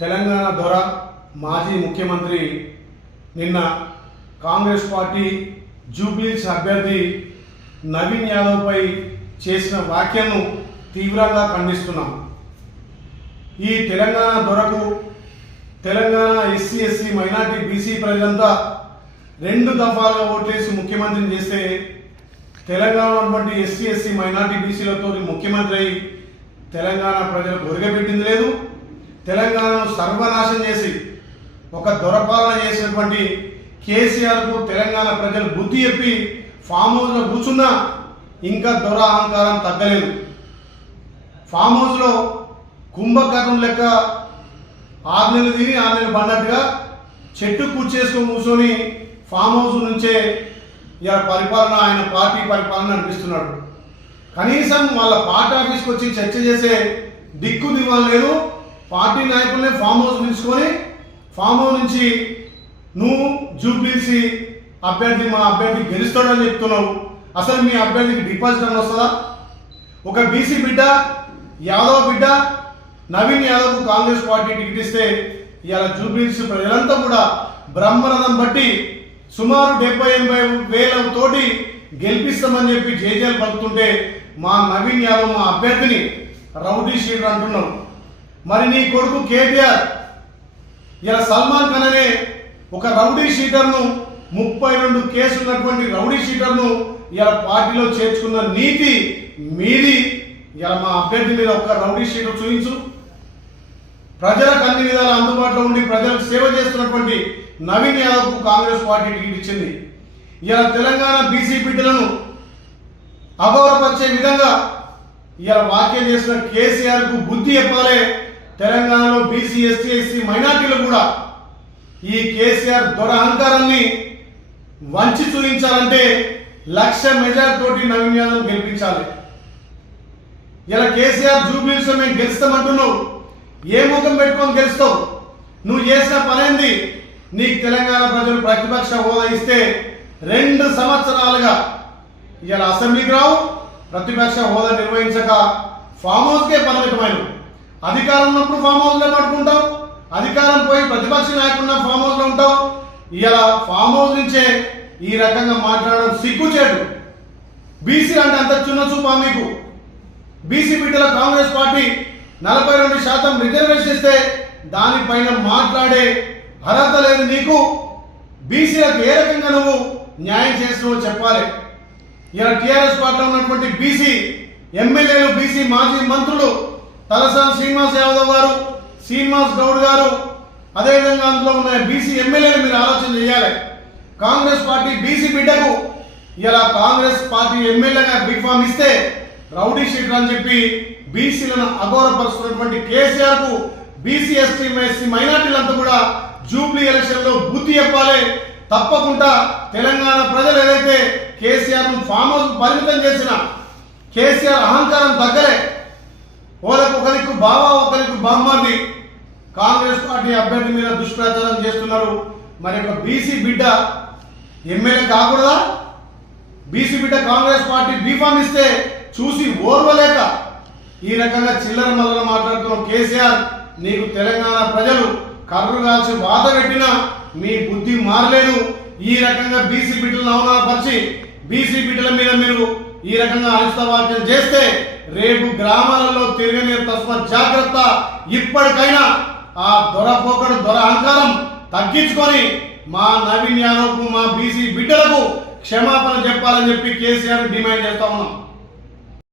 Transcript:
తెలంగాణ దొర మాజీ ముఖ్యమంత్రి నిన్న కాంగ్రెస్ పార్టీ జూబ్లీస్ అభ్యర్థి నవీన్ యాదవ్పై చేసిన వ్యాఖ్యను తీవ్రంగా ఖండిస్తున్నాం. ఈ Telangana దొరకు Telangana SC SC minority BC ప్రజలంతా రెండు దఫాలుగా ఓట్లేసి ముఖ్యమంత్రిని చేస్తే తెలంగాణ ఉన్నటువంటి ఎస్సీ ఎస్సీ మైనార్టీ బీసీలతో ముఖ్యమంత్రి అయి తెలంగాణ ప్రజలకు ఒరగబెట్టింది లేదు. తెలంగాణను సర్వనాశం చేసి ఒక దొరపాలన చేసినటువంటి కేసీఆర్కు తెలంగాణ ప్రజలు బుద్ధి చెప్పి ఫామ్ హౌస్లో కూర్చున్నా ఇంకా దొర అహంకారం తగ్గలేదు. ఫామ్ హౌస్లో కుంభకర్ణం లెక్క ఆరు నెలలు తిని ఆరు నెలలు పడినట్టుగా చెట్టు కూర్చేసుకొని కూర్చొని ఫామ్ హౌస్ నుంచే ఇలా పరిపాలన ఆయన పార్టీ పరిపాలన నడిపిస్తున్నాడు. కనీసం వాళ్ళ పార్టీ ఆఫీస్కి వచ్చి చర్చ చేసే దిక్కు దివాలు లేదు. పార్టీ నాయకుల్ని ఫామ్ హౌస్ పిలుచుకొని ఫామ్ హౌస్ నుంచి నువ్వు జూపిసి అభ్యర్థి మా అభ్యర్థి గెలుస్తాడని చెప్తున్నావు. అసలు మీ అభ్యర్థికి డిపాజిట్ అని వస్తుందా? ఒక బీసీ బిడ్డ యాదవ్ బిడ్డ Naveen Yadav Congress party ticket ఇస్తే ఇలా జూబ్లీస్ ప్రజలంతా కూడా బ్రహ్మరథం బట్టి సుమారు డెబ్బై ఎనభై వేల తోటి గెలిపిస్తామని చెప్పి జేజేలు పలుకుతుంటే మా నవీన్ యాదవ్ మా అభ్యర్థిని రౌడీ షీటర్ అంటున్నాం మరి నీ కొడుకు కేటీఆర్. ఇలా సల్మాన్ ఖాన్ అనే ఒక రౌడీ షీటర్ను ముప్పై రెండు కేసులు ఉన్నటువంటి రౌడీ షీటర్ను ఇలా పార్టీలో చేర్చుకున్న నీతి మీది. ఇలా మా అభ్యర్థి మీద ఒక్క రౌడీ షీటర్ చూపించు ప్రజలకు అన్ని విధాల అందుబాటులో ఉండి ప్రజలకు సేవ చేస్తున్నటువంటి నవీన్ యాదవ్కు కాంగ్రెస్ పార్టీ టికెట్ ఇచ్చింది. ఇలా తెలంగాణ బీసీ బిడ్డలను అగౌరవపరిచే విధంగా ఇలా వాక్యం చేసిన కేసీఆర్కు బుద్ధి చెప్పాలే. తెలంగాణలో బీసీ ఎస్టీ ఎస్సీ మైనార్టీలు కూడా ఈ కేసీఆర్ దొరహంకారాన్ని వంచి చూపించాలంటే లక్ష మెజార్ తోటి నవీన్ యాదవ్ గెలిపించాలి. ఇలా కేసీఆర్ జూబ్లీస్ మేము గెలుస్తామంటున్నావు ఏ ముఖం పెట్టుకొని గెలుస్తావు? నువ్వు చేసిన పనేంది? నీకు తెలంగాణ ప్రజలు ప్రతిపక్ష హోదా ఇస్తే రెండు సంవత్సరాలుగా ఇలా అసెంబ్లీకి రావు. ప్రతిపక్ష హోదా నిర్వహించక ఫామ్ హౌస్కే పరిమితమైన అధికారం ఉన్నప్పుడు ఫామ్ హౌస్లో పట్టుకుంటావు అధికారం పోయి ప్రతిపక్ష నాయకున్న ఫామ్ హౌస్లో ఉంటావు ఇలా ఫామ్ హౌస్ నుంచే ఈ రకంగా మాట్లాడడం సిగ్గుచేటు. బీసీ అంటే అంత చిన్న చూపా మీకు. బీసీ బిడ్డల కాంగ్రెస్ పార్టీ నలభై రెండు శాతం రిజర్వేషన్ ఇస్తే దానిపైన మాట్లాడే అర్హత లేదు నీకు. బీసీలకు ఏ రకంగా నువ్వు న్యాయం చేస్తున్నావో చెప్పాలి. ఇలా టీఆర్ఎస్ పార్టీలో ఉన్నటువంటి బీసీ ఎమ్మెల్యేలు బీసీ మాజీ మంత్రులు తలసాని శ్రీనివాస్ యాదవ్ గారు శ్రీనివాస్ గౌడ్ గారు అదేవిధంగా అందులో ఉన్న బీసీ ఎమ్మెల్యేలు మీరు ఆలోచన చేయాలి. కాంగ్రెస్ పార్టీ బీసీ బిడ్డకు ఇలా కాంగ్రెస్ పార్టీ ఎమ్మెల్యేగా బీఫామ్ ఇస్తే రౌడీ షీటర్ అని చెప్పి బీసీలను అఘోరపరుస్తున్నటువంటి కేసీఆర్కు బీసీ ఎస్టీ ఎస్సీ మైనార్టీలంతా కూడా జూబ్లీ ఎలక్షన్లో బుద్ధి చెప్పాలి. తప్పకుండా తెలంగాణ ప్రజలు ఏదైతే కేసీఆర్ను ఫామ్ హౌస్ పరిమితం చేసిన కేసీఆర్ అహంకారం తగ్గలే. ఒకరికి బావ ఒకరికి బావా కాంగ్రెస్ పార్టీ అభ్యర్థి మీద దుష్ప్రచారం చేస్తున్నారు. మరి ఒక బీసీ బిడ్డ ఎమ్మెల్యే కాకూడదా? బీసీ బిడ్డ కాంగ్రెస్ పార్టీ బీఫామ్ ఇస్తే చూసి ఓర్వలేక ఈ రకంగా చిల్లర మల్లర మాట్లాడుతున్న కేసీఆర్ నీకు తెలంగాణ ప్రజలు కర్రు కాల్చి వాత పెట్టినా మీ బుద్ధి మారలేదు. ఈ రకంగా బీసీ బిడ్డలను అవమానపరిచి బీసీ బిడ్డల మీద మీరు ఈ రకంగా అనిష్ట చేస్తే రేపు గ్రామాలలో తిరగని తస్మత్ జాగ్రత్త ఇప్పటికైనా ఆ దొరపోకడు దొర అహంకారం తగ్గించుకొని మా నవీన్ యాదవ్కు మా బీసీ బిడ్డలకు క్షమాపణ చెప్పాలని చెప్పి కేసీఆర్ డిమాండ్ చేస్తా ఉన్నాం.